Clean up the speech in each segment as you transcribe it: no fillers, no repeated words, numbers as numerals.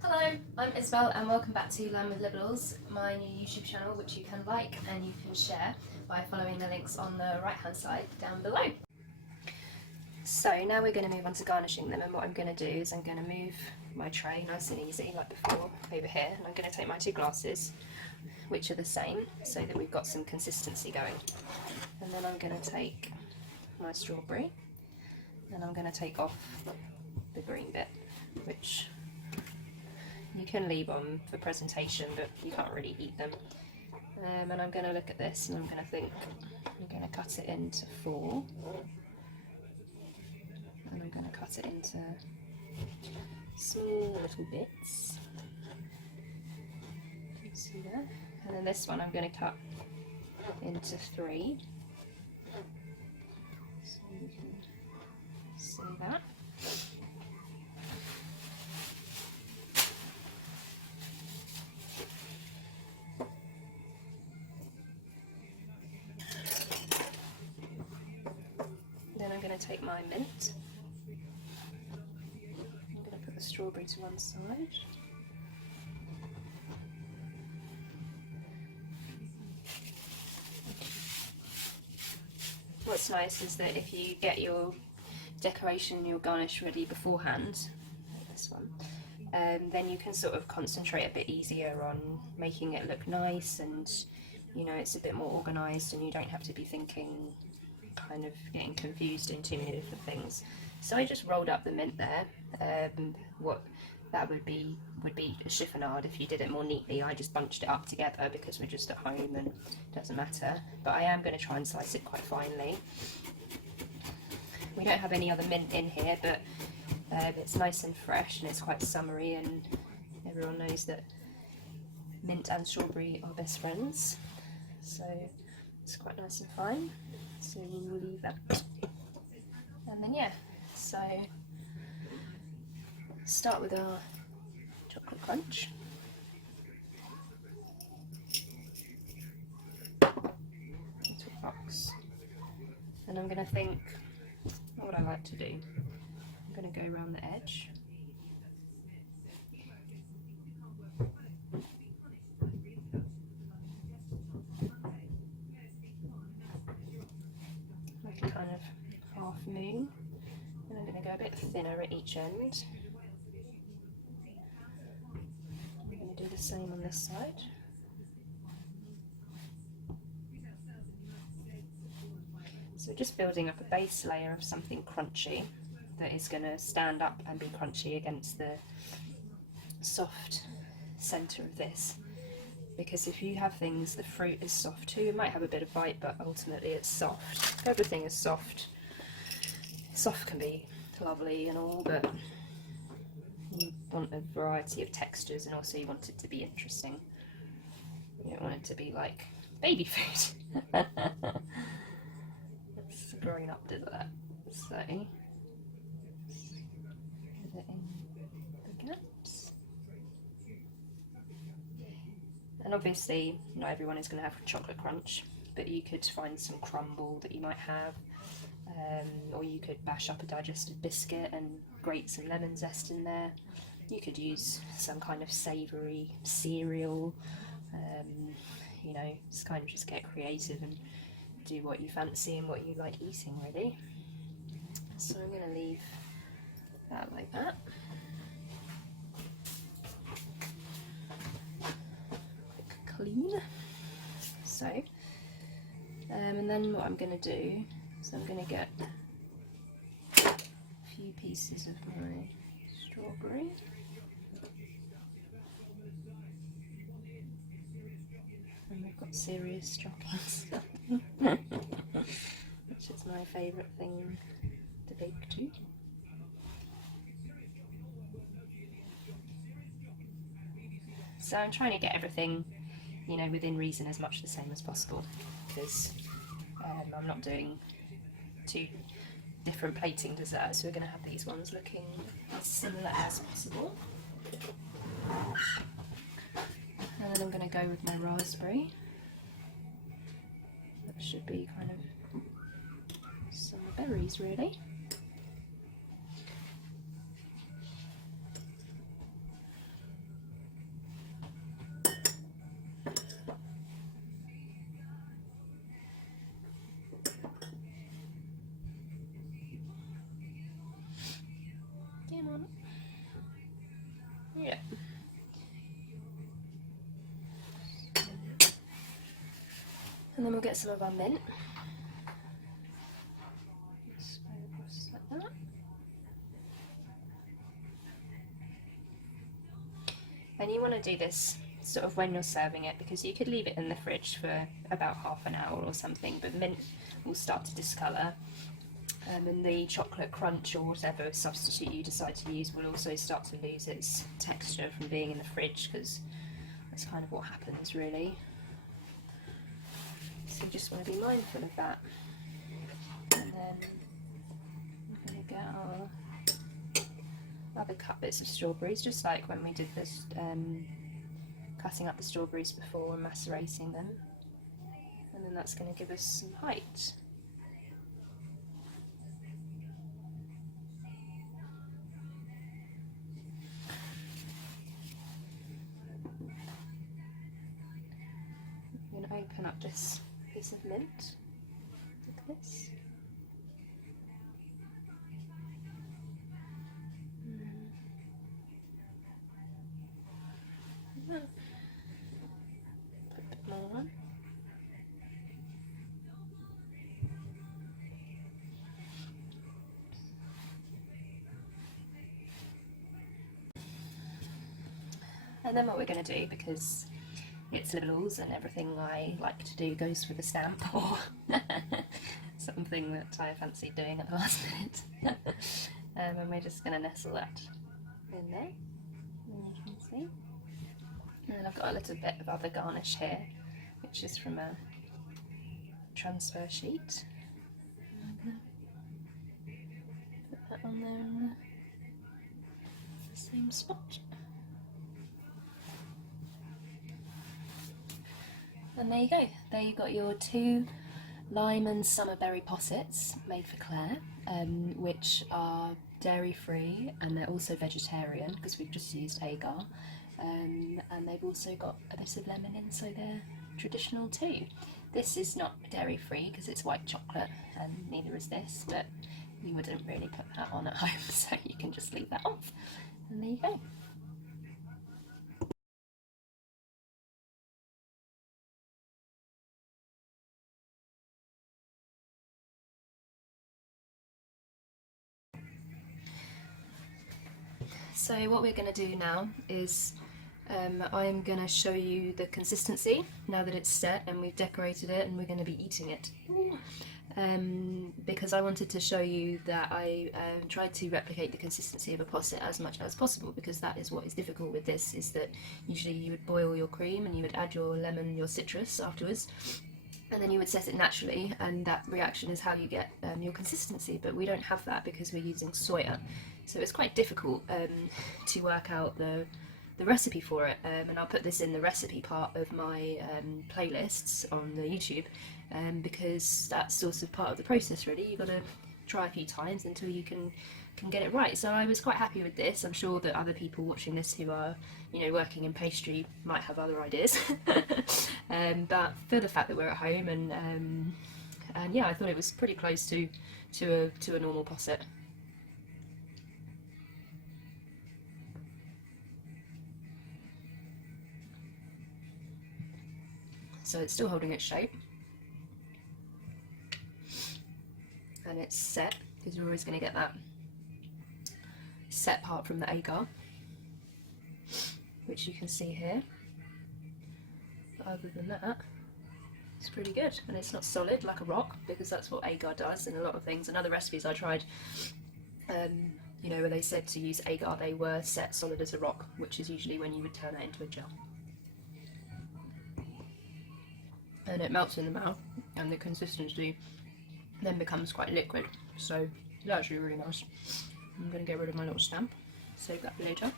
Hello, I'm Isabel and welcome back to Learn with Liberals, my new YouTube channel which you can like and you can share by following the links on the right hand side down below. So now we're going to move on to garnishing them, and what I'm going to do is I'm going to move my tray nice and easy like before over here, and I'm going to take my two glasses which are the same so that we've got some consistency going, and then I'm going to take my strawberry and I'm going to take off the green bit, which you can leave on for presentation, but you can't really eat them. And I'm going to look at this and I'm going to think, I'm going to cut it into 4, and I'm going to cut it into small little bits. You can see that. And then this one I'm going to cut into 3, so you can see that. Then I'm going to take my mint. I'm going to put the strawberry to one side. What's nice is that if you get your decoration, your garnish ready beforehand, like this one, then you can sort of concentrate a bit easier on making it look nice, and you know, it's a bit more organised and you don't have to be thinking, kind of getting confused in too many different things. So I just rolled up the mint there. What that would be a chiffonade if you did it more neatly. I just bunched it up together because we're just at home and it doesn't matter. But I am going to try and slice it quite finely. We don't have any other mint in here, but it's nice and fresh and it's quite summery, and everyone knows that mint and strawberry are best friends. So it's quite nice and fine. So we will leave that. And then yeah, so start with our chocolate crunch. Little box. And I'm going to think what I like to do. I'm going to go around the edge. Like a kind of half moon. And I'm going to go a bit thinner at each end. I'm going to do the same on this side. So just building up a base layer of something crunchy that is going to stand up and be crunchy against the soft centre of this. Because if you have things, the fruit is soft too, it might have a bit of bite, but ultimately it's soft. Everything is soft. Soft can be lovely and all, but you want a variety of textures, and also you want it to be interesting. You don't want it to be like baby food. It's growing up to that. So get it in the gaps. And obviously not everyone is going to have chocolate crunch, but you could find some crumble that you might have, or you could bash up a digestive biscuit and grate some lemon zest in there. You could use some kind of savoury cereal, you know, just kind of just get creative and do what you fancy and what you like eating, really. So I'm going to leave that like that. Quick clean. So, and then what I'm going to do is I'm going to get a few pieces of my strawberry. And we've got serious stockings, which is my favourite thing to bake too. So I'm trying to get everything, you know, within reason, as much the same as possible, because I'm not doing 2 different plating desserts. So we're going to have these ones looking as similar as possible. And then I'm going to go with my raspberry. That should be kind of summer berries, really. And then we'll get some of our mint. Spread across like that. And you want to do this sort of when you're serving it, because you could leave it in the fridge for about half an hour or something, but mint will start to discolour, and the chocolate crunch or whatever substitute you decide to use will also start to lose its texture from being in the fridge, because that's kind of what happens really. So you just want to be mindful of that. And then we're going to get our other cut bits of strawberries, just like when we did this, cutting up the strawberries before and macerating them, and then that's going to give us some height. I'm going to open up this piece of mint like this. Put a bit more on. And then what we're going to do, because it's littles and everything I like to do goes with a stamp or something that I fancied doing at the last minute, and we're just going to nestle that in there, as you can see. And then I've got a little bit of other garnish here, which is from a transfer sheet. Put that on there in the same spot. And there you go. There you got your 2 lime and summerberry possets made for Claire, which are dairy free, and they're also vegetarian because we've just used agar, and they've also got a bit of lemon in, so they're traditional too. This is not dairy free because it's white chocolate, and neither is this, but you wouldn't really put that on at home, so you can just leave that off. And there you go. So what we're going to do now is I'm going to show you the consistency now that it's set and we've decorated it, and we're going to be eating it. Because I wanted to show you that I tried to replicate the consistency of a posset as much as possible, because that is what is difficult with this, is that usually you would boil your cream and you would add your lemon, your citrus afterwards, and then you would set it naturally, and that reaction is how you get your consistency, but we don't have that because we're using soya. So it's quite difficult to work out the recipe for it, and I'll put this in the recipe part of my playlists on the YouTube, because that's sort of part of the process really. You've got to try a few times until you can get it right. So I was quite happy with this. I'm sure that other people watching this who are, you know, working in pastry might have other ideas. But for the fact that we're at home, and yeah, I thought it was pretty close to a normal posset. So it's still holding its shape, and it's set, because you're always going to get that set part from the agar, which you can see here. But other than that, it's pretty good, and it's not solid like a rock, because that's what agar does in a lot of things. And other recipes I tried, you know, where they said to use agar, they were set solid as a rock, which is usually when you would turn it into a gel. And it melts in the mouth, and the consistency then becomes quite liquid, so it's actually really nice. I'm going to get rid of my little stamp, save that for later.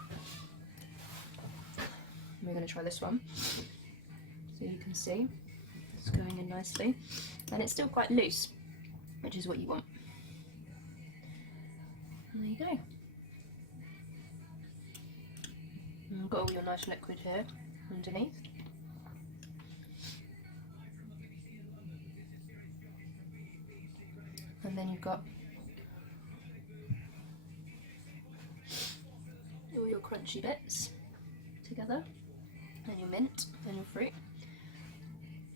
We're going to try this one, so you can see it's going in nicely, and it's still quite loose, which is what you want. And there you go. And you've got all your nice liquid here underneath. And then you've got all your crunchy bits together, and your mint and your fruit,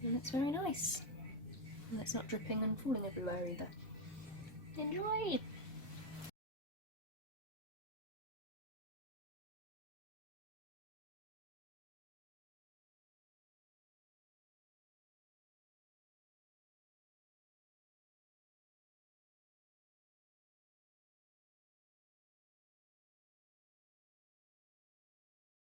and it's very nice. And it's not dripping and falling everywhere either. Enjoy!